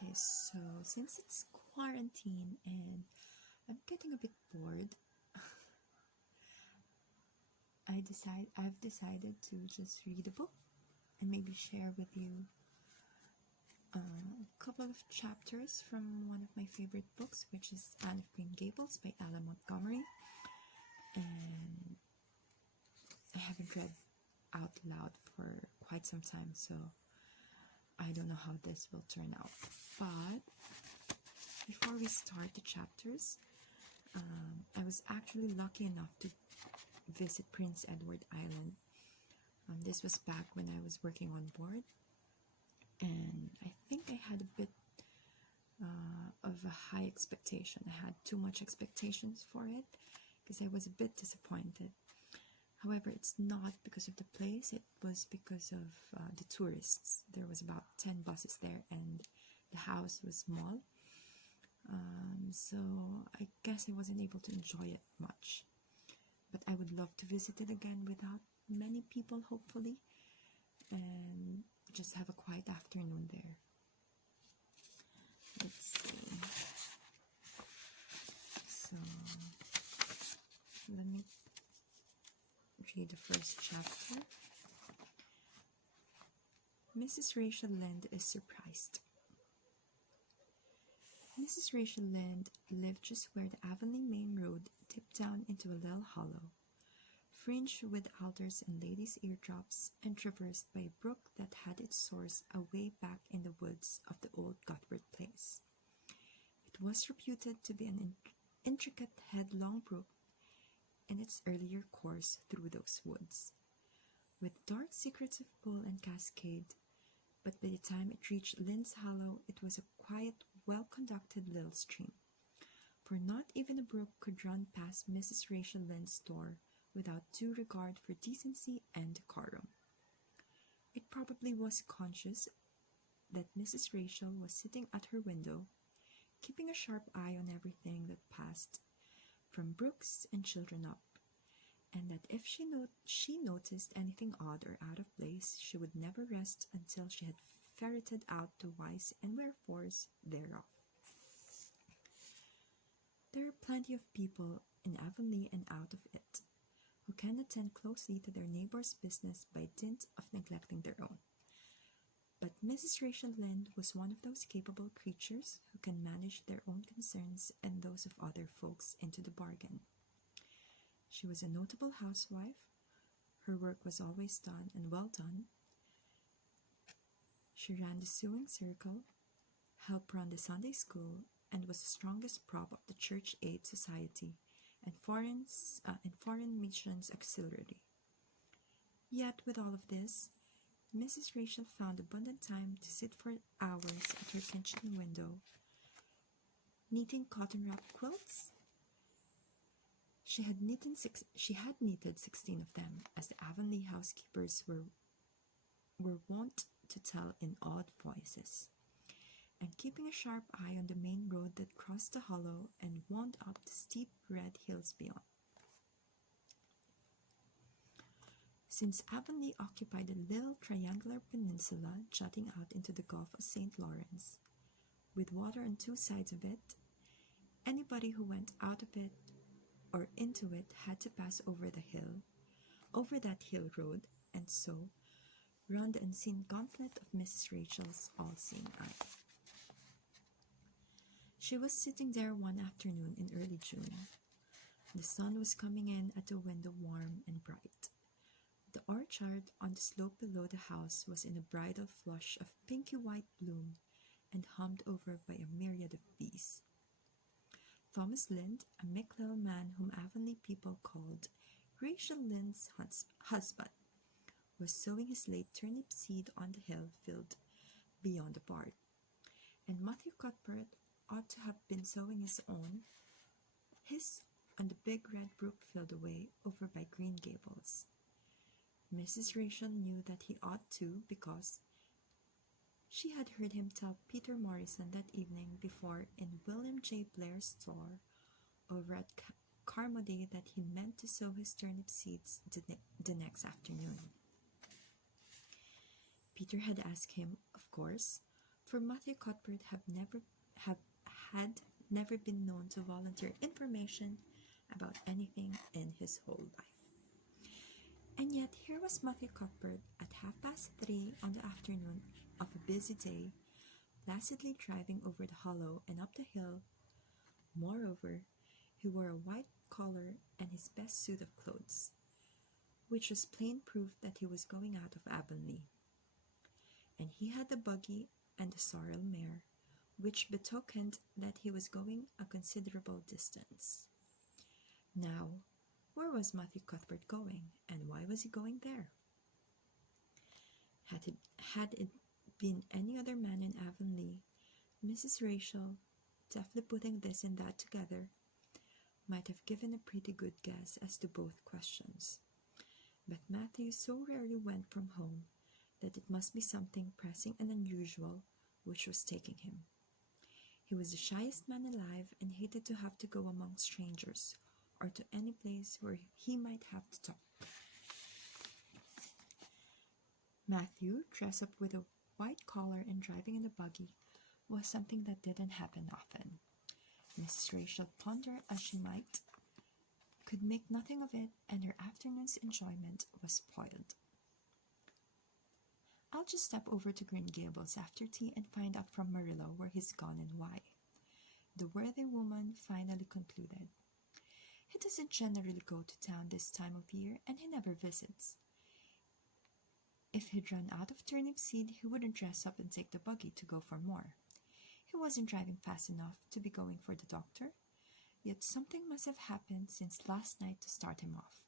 Okay, so since it's quarantine and I'm getting a bit bored, I've decided to just read a book and maybe share with you a couple of chapters from one of my favorite books, which is Anne of Green Gables by Ella Montgomery. And I haven't read out loud for quite some time, so I don't know how this will turn out. But before we start the chapters, I was actually lucky enough to visit Prince Edward Island. This was back when I was working on board, and I think I had a bit of a high expectation. I had too much expectations for it because I was a bit disappointed. However, it's not because of the place, it was because of the tourists. There was about 10 buses there and the house was small. So I guess I wasn't able to enjoy it much. But I would love to visit it again without many people, hopefully, and just have a quiet afternoon there. Let's see. So let me read the first chapter. Mrs. Rachel Lynde is surprised. Mrs. Rachel Lynde lived just where the Avonlea main road dipped down into a little hollow, fringed with alders and ladies' eardrops, and traversed by a brook that had its source away back in the woods of the old Guthbert place. It was reputed to be an intricate headlong brook in its earlier course through those woods, with dark secrets of pool and cascade, but by the time it reached Lynde's Hollow, it was a quiet, well-conducted little stream, for not even a brook could run past Mrs. Rachel Lynde's door without due regard for decency and decorum. It probably was conscious that Mrs. Rachel was sitting at her window, keeping a sharp eye on everything that passed, from brooks and children up, and that if she noticed anything odd or out of place, she would never rest until she had ferreted out the whys and wherefores thereof. There are plenty of people in Avonlea and out of it who can attend closely to their neighbours' business by dint of neglecting their own. But Mrs. Rachel Lynde was one of those capable creatures who can manage their own concerns and those of other folks into the bargain. She was a notable housewife. Her work was always done and well done. She ran the sewing circle, helped run the Sunday school, and was the strongest prop of the Church Aid Society and Foreign Missions Auxiliary. Yet, with all of this, Mrs. Rachel found abundant time to sit for hours at her kitchen window, knitting cotton-wrapped quilts. She had knitted 16 of them, as the Avonlea housekeepers were wont to tell in awed voices, and keeping a sharp eye on the main road that crossed the hollow and wound up the steep red hills beyond. Since Avonlea occupied a little triangular peninsula jutting out into the Gulf of St. Lawrence, with water on two sides of it, anybody who went out of it or into it had to pass over that hill road, and so run the unseen gauntlet of Mrs. Rachel's all-seeing eye. She was sitting there one afternoon in early June. The sun was coming in at the window warm and bright. The orchard on the slope below the house was in a bridal flush of pinky white bloom and hummed over by a myriad of bees. Thomas Lynde, a meek little man whom Avonlea people called Rachel Lynde's husband, was sowing his late turnip seed on the hill field beyond the barn, and Matthew Cuthbert ought to have been sowing his on the big red brook field away over by Green Gables. Mrs. Rachel knew that he ought to because she had heard him tell Peter Morrison that evening before in William J. Blair's store over at Carmody that he meant to sow his turnip seeds the next afternoon. Peter had asked him, of course, for Matthew Cuthbert had never been known to volunteer information about anything in his whole life. And yet here was Matthew Cuthbert at 3:30 on the afternoon of a busy day, placidly driving over the hollow and up the hill. Moreover, he wore a white collar and his best suit of clothes, which was plain proof that he was going out of Avonlea. And he had the buggy and the sorrel mare, which betokened that he was going a considerable distance. Now, where was Matthew Cuthbert going, and why was he going there? Had it been any other man in Avonlea, Mrs. Rachel, deftly putting this and that together, might have given a pretty good guess as to both questions. But Matthew so rarely went from home that it must be something pressing and unusual which was taking him. He was the shyest man alive and hated to have to go among strangers or to any place where he might have to talk. Matthew, dressed up with a white collar and driving in a buggy, was something that didn't happen often. Mrs. Rachel, ponder as she might, could make nothing of it, and her afternoon's enjoyment was spoiled. "I'll just step over to Green Gables after tea and find out from Marilla where he's gone and why," the worthy woman finally concluded. "He doesn't generally go to town this time of year, and he never visits. If he'd run out of turnip seed, he wouldn't dress up and take the buggy to go for more. He wasn't driving fast enough to be going for the doctor, yet something must have happened since last night to start him off.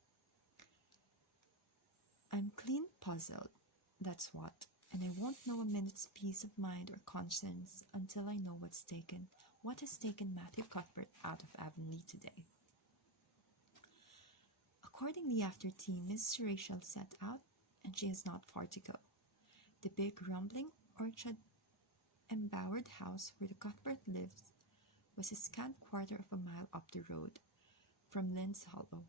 I'm clean puzzled, that's what, and I won't know a minute's peace of mind or conscience until I know what has taken Matthew Cuthbert out of Avonlea today." Accordingly, after tea, Mrs. Rachel set out, and she has not far to go. The big, rumbling, orchard-embowered house where the Cuthbert lived was a scant quarter of a mile up the road from Lynn's Hollow.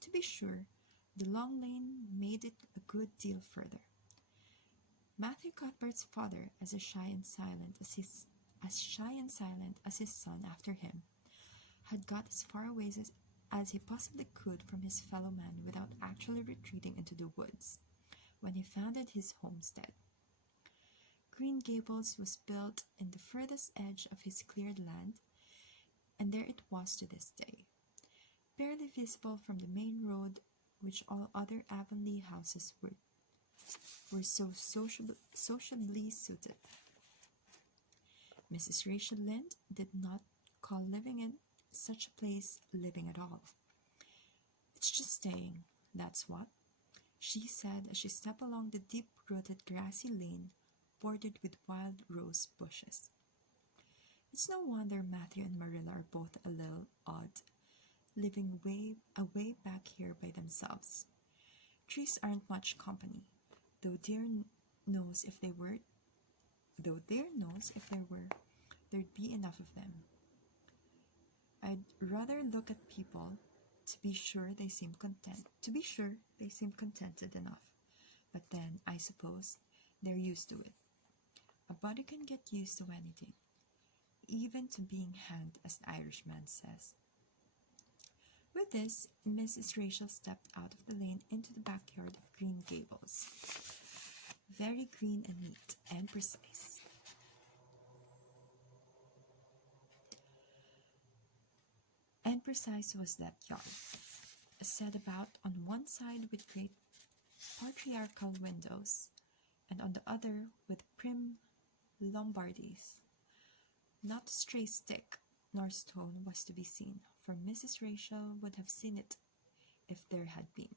To be sure, the long lane made it a good deal further. Matthew Cuthbert's father, as shy and silent as his son after him, had got as far away as he possibly could from his fellow man without actually retreating into the woods, when he founded his homestead. Green Gables was built in the furthest edge of his cleared land, and there it was to this day, barely visible from the main road, which all other Avonlea houses were so sociably suited. Mrs. Rachel Lynde did not call living in such a place living at all. "It's just staying, that's what," she said as she stepped along the deep-rooted grassy lane bordered with wild rose bushes. It's no wonder Matthew and Marilla are both a little odd, living way back here by themselves. Trees aren't much company, though dear knows if there were, there'd be enough of them. I'd rather look at people. To be sure, they seem contented enough. But then, I suppose, they're used to it. A body can get used to anything, even to being hanged, as the Irishman says." With this, Mrs. Rachel stepped out of the lane into the backyard of Green Gables. Very green and neat and precise. And precise was that yard, set about on one side with great patriarchal windows, and on the other with prim Lombardies. Not a stray stick nor stone was to be seen, for Mrs. Rachel would have seen it if there had been.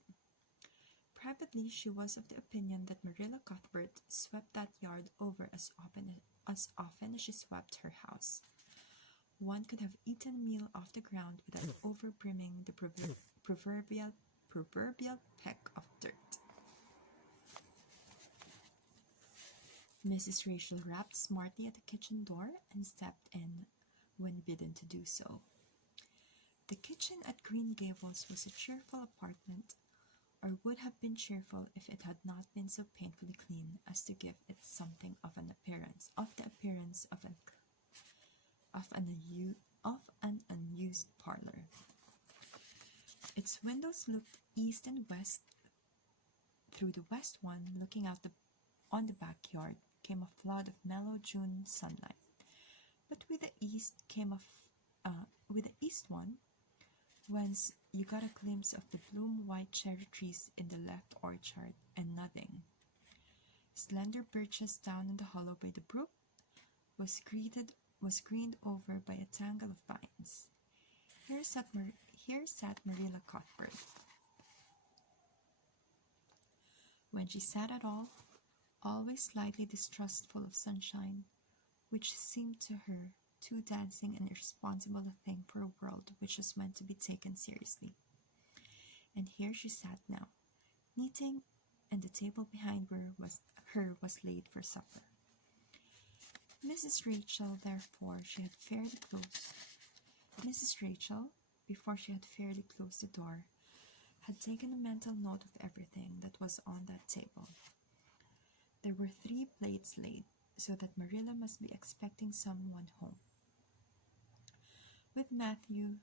Privately, she was of the opinion that Marilla Cuthbert swept that yard over as often as she swept her house. One could have eaten a meal off the ground without overbrimming the proverbial peck of dirt. Mrs. Rachel rapped smartly at the kitchen door and stepped in when bidden to do so. The kitchen at Green Gables was a cheerful apartment, or would have been cheerful if it had not been so painfully clean as to give it something of the appearance of an unused parlor. Its windows looked east and west. Through the west one, looking out on the backyard, came a flood of mellow June sunlight. But with the east one, whence you got a glimpse of the bloom white cherry trees in the left orchard, and nothing. Slender birches down in the hollow by the brook was screened over by a tangle of vines. Here sat Marilla Cuthbert. When she sat at all, always slightly distrustful of sunshine, which seemed to her too dancing and irresponsible a thing for a world which was meant to be taken seriously. And here she sat now, knitting, and the table behind her was laid for supper. Mrs. Rachel, before she had fairly closed the door, had taken a mental note of everything that was on that table. There were 3 plates laid, so that Marilla must be expecting someone home, with Matthew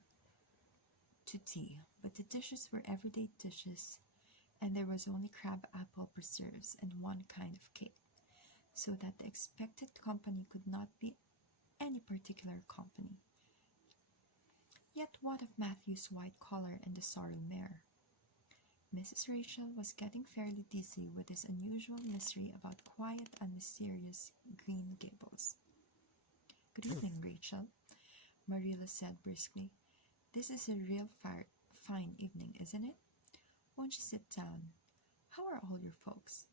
to tea, but the dishes were everyday dishes, and there was only crab-apple preserves and one kind of cake, so that the expected company could not be any particular company. Yet what of Matthew's white collar and the sorrel mare? Mrs. Rachel was getting fairly dizzy with this unusual mystery about quiet and mysterious Green Gables. "Good evening, Rachel," Marilla said briskly. "This is a real fine evening, isn't it? Won't you sit down? How are all your folks?"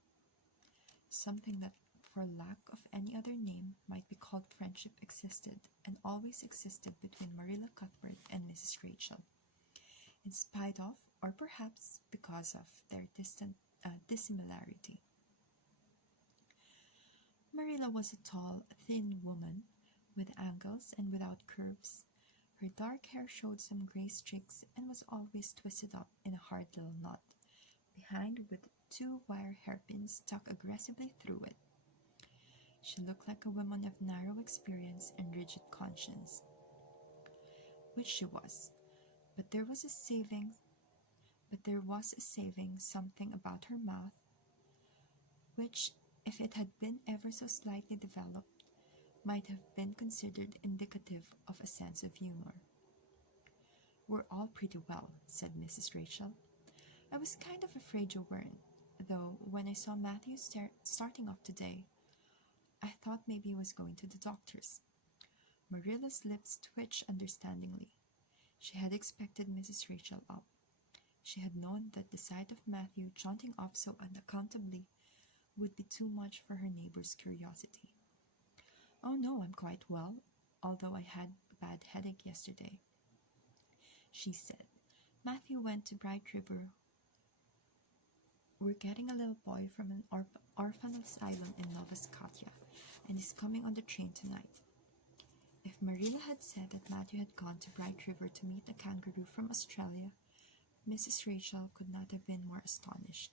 Something that, for lack of any other name, might be called friendship existed, and always existed, between Marilla Cuthbert and Mrs. Rachel, in spite of, or perhaps because of, their dissimilarity. Marilla was a tall, thin woman, with angles and without curves. Her dark hair showed some gray streaks and was always twisted up in a hard little knot behind, with 2 wire hairpins stuck aggressively through it. She looked like a woman of narrow experience and rigid conscience, which she was, but there was a saving something about her mouth, which, if it had been ever so slightly developed, might have been considered indicative of a sense of humor. "We're all pretty well," said Mrs. Rachel. "I was kind of afraid you weren't, though when I saw Matthew starting off today, I thought maybe he was going to the doctor's." Marilla's lips twitched understandingly. She had expected Mrs. Rachel up. She had known that the sight of Matthew jaunting off so unaccountably would be too much for her neighbor's curiosity. "Oh no, I'm quite well, although I had a bad headache yesterday," she said. "Matthew went to Bright River. We're getting a little boy from an orphan asylum in Nova Scotia, and he's coming on the train tonight." If Marilla had said that Matthew had gone to Bright River to meet a kangaroo from Australia, Mrs. Rachel could not have been more astonished.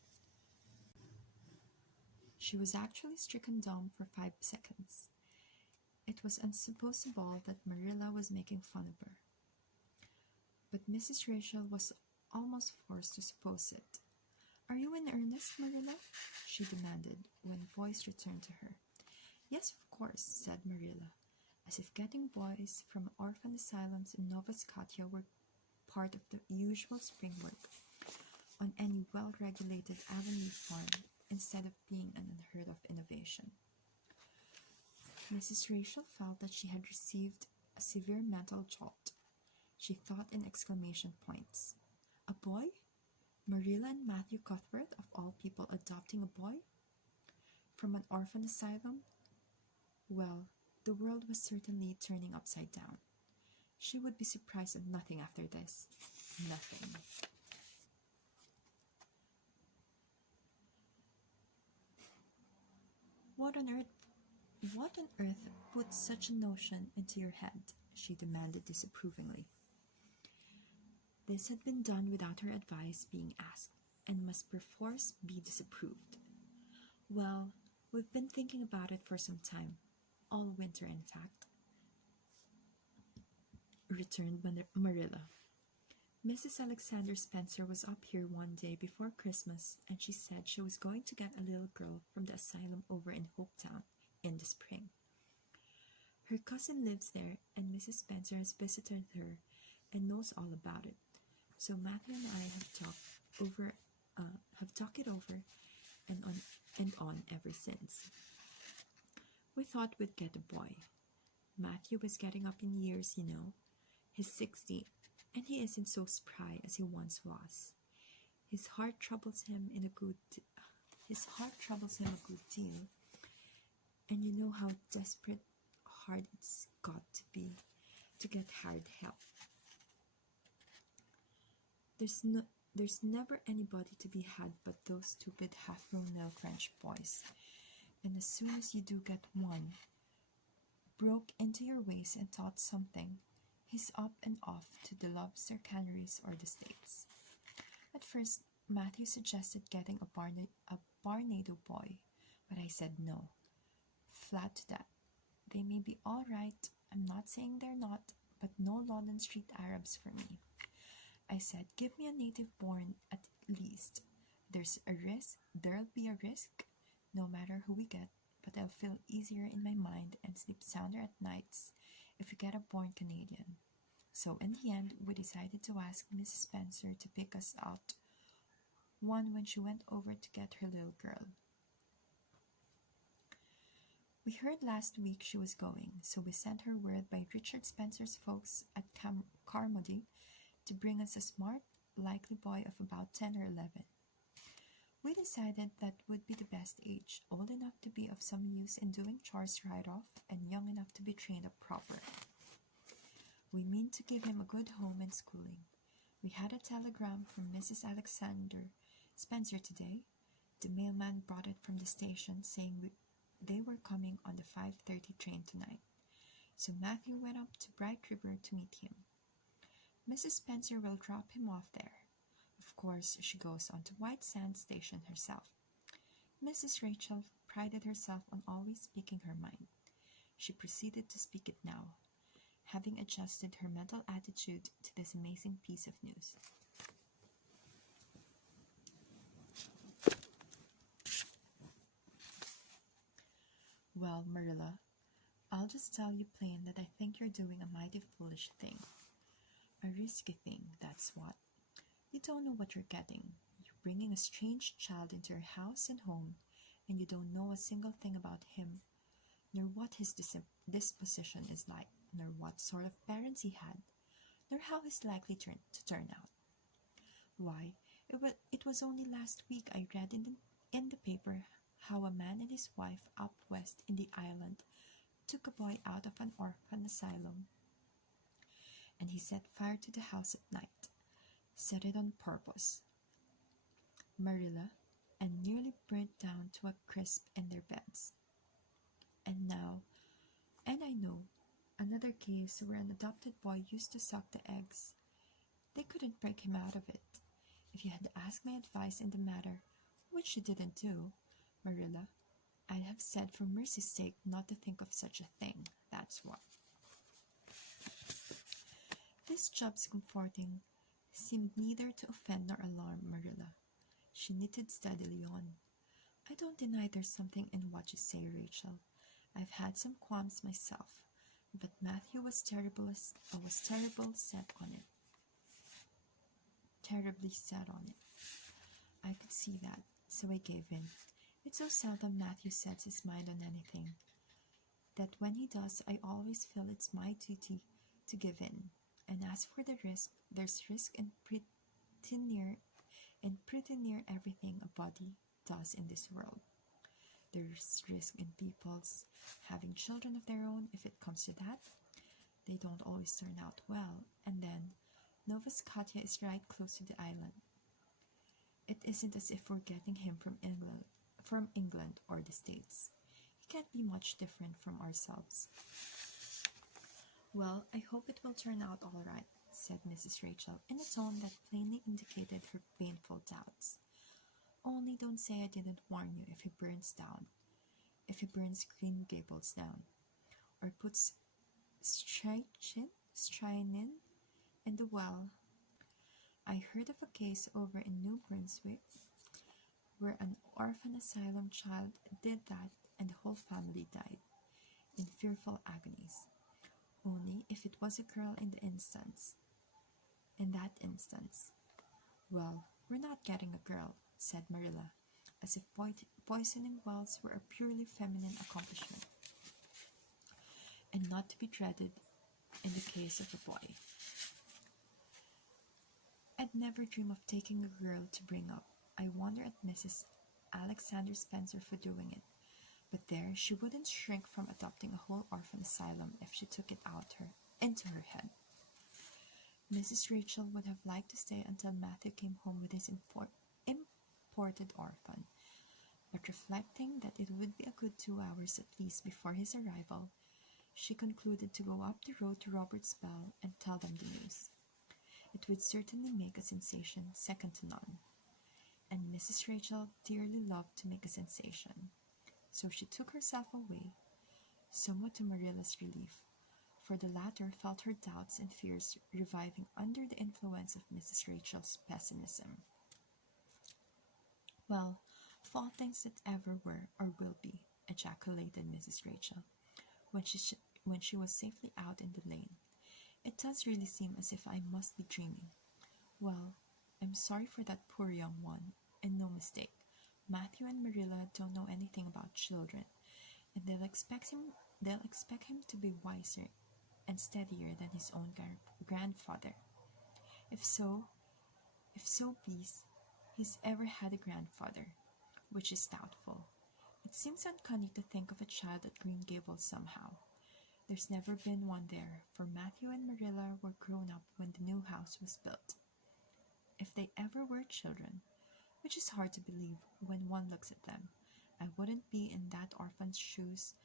She was actually stricken dumb for 5 seconds. It was unsupposable that Marilla was making fun of her. But Mrs. Rachel was almost forced to suppose it. "Are you in earnest, Marilla?" she demanded, when voice returned to her. "Yes, of course," said Marilla, as if getting boys from orphan asylums in Nova Scotia were part of the usual spring work on any well-regulated Avenue farm, instead of being an unheard-of innovation. Mrs. Rachel felt that she had received a severe mental jolt. She thought in exclamation points. A boy? Marilla and Matthew Cuthbert, of all people, adopting a boy? From an orphan asylum? Well, the world was certainly turning upside down. She would be surprised at nothing after this. Nothing. What on earth put such a notion into your head?" she demanded disapprovingly. This had been done without her advice being asked, and must perforce be disapproved. "Well, we've been thinking about it for some time. all winter, in fact, returned Marilla. Mrs. Alexander Spencer was up here one day before Christmas, and she said she was going to get a little girl from the asylum over in Hopetown in the spring. Her cousin lives there, and Mrs. Spencer has visited her and knows all about it. So Matthew and I have talked it over and on ever since. We thought we'd get a boy. Matthew was getting up in years, you know. He's 60, and he isn't so spry as he once was. His heart troubles him a good deal, and you know how desperate hard it's got to be to get hired help. There's never anybody to be had but those stupid half-grown milk ranch boys. And as soon as you do get one, broke into your ways and taught something, he's up and off to the lobster canneries or the States. At first, Matthew suggested getting a Barnado boy, but I said no. Flat to that. They may be all right, I'm not saying they're not, but no London Street Arabs for me. I said, give me a native born at least. There'll be a risk, no matter who we get, but I'll feel easier in my mind and sleep sounder at nights if we get a born Canadian. So in the end, we decided to ask Mrs. Spencer to pick us out one when she went over to get her little girl. We heard last week she was going, so we sent her word by Richard Spencer's folks at Carmody to bring us a smart, likely boy of about 10 or 11. We decided that would be the best age, old enough to be of some use in doing chores right off and young enough to be trained up proper. We mean to give him a good home and schooling. We had a telegram from Mrs. Alexander Spencer today. The mailman brought it from the station saying they were coming on the 5:30 train tonight. So Matthew went up to Bright River to meet him. Mrs. Spencer will drop him off there. Of course, she goes on to White Sands Station herself. Mrs. Rachel prided herself on always speaking her mind. She proceeded to speak it now, having adjusted her mental attitude to this amazing piece of news. Well, Marilla, I'll just tell you plain that I think you're doing a mighty foolish thing. A risky thing, that's what. You don't know what you're getting. You're bringing a strange child into your house and home, and you don't know a single thing about him, nor what his disposition is like, nor what sort of parents he had, nor how he's likely to turn out. Why, it was only last week I read in the paper how a man and his wife up west in the island took a boy out of an orphan asylum, and he set fire to the house at night, set it on purpose, Marilla, and nearly burnt down to a crisp in their beds. And I know another case where an adopted boy used to suck the eggs. They couldn't break him out of it. If you had asked my advice in the matter, which you didn't do, Marilla, I'd have said for mercy's sake not to think of such a thing, that's what. This job's comforting seemed neither to offend nor alarm Marilla. She knitted steadily on. I don't deny there's something in what you say, Rachel. I've had some qualms myself, but Matthew was terribly set on it. Terribly set on it. I could see that, so I gave in. It's so seldom Matthew sets his mind on anything, that when he does, I always feel it's my duty to give in. And as for the risk, there's risk in pretty near everything a body does in this world. There's risk in people's having children of their own if it comes to that. They don't always turn out well, and then Nova Scotia is right close to the island. It isn't as if we're getting him from England or the States. He can't be much different from ourselves. Well, I hope it will turn out all right, said Mrs. Rachel in a tone that plainly indicated her painful doubts. Only don't say I didn't warn you if he burns Green Gables down. or puts strychnine in the well. I heard of a case over in New Brunswick where an orphan asylum child did that and the whole family died in fearful agonies. Only if it was a girl in that instance. Well, we're not getting a girl, said Marilla, as if poisoning wells were a purely feminine accomplishment, and not to be dreaded in the case of a boy. I'd never dream of taking a girl to bring up. I wonder at Mrs. Alexander Spencer for doing it. But there, she wouldn't shrink from adopting a whole orphan asylum if she took it into her head. Mrs. Rachel would have liked to stay until Matthew came home with his imported orphan, but reflecting that it would be a good 2 hours at least before his arrival, she concluded to go up the road to Robert's Bell and tell them the news. It would certainly make a sensation second to none, and Mrs. Rachel dearly loved to make a sensation. So she took herself away, somewhat to Marilla's relief, for the latter felt her doubts and fears reviving under the influence of Mrs. Rachel's pessimism. Well, of all things that ever were or will be, ejaculated Mrs. Rachel, when she was safely out in the lane. It does really seem as if I must be dreaming. Well, I'm sorry for that poor young one, and no mistake. Matthew and Marilla don't know anything about children, and they'll expect him to be wiser and steadier than his own grandfather. If so be he's ever had a grandfather, which is doubtful. It seems uncanny to think of a child at Green Gables somehow. There's never been one there, for Matthew and Marilla were grown up when the new house was built. If they ever were children, which is hard to believe when one looks at them, I wouldn't be in that orphan's shoes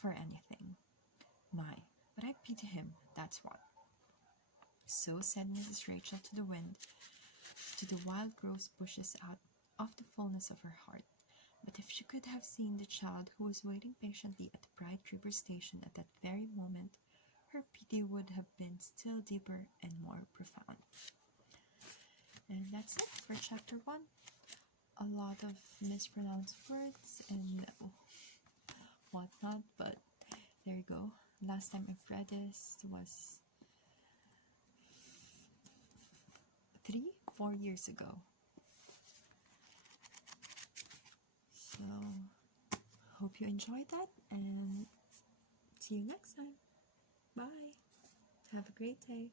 for anything. My, but I pity him, that's what. So said Mrs. Rachel to the wind, to the wild rose bushes out of the fullness of her heart. But if she could have seen the child who was waiting patiently at the Bright River station at that very moment, her pity would have been still deeper and more profound. And that's it for chapter 1. A lot of mispronounced words and whatnot, but there you go. Last time I've read this was 4 years ago. So, hope you enjoyed that, and see you next time. Bye. Have a great day.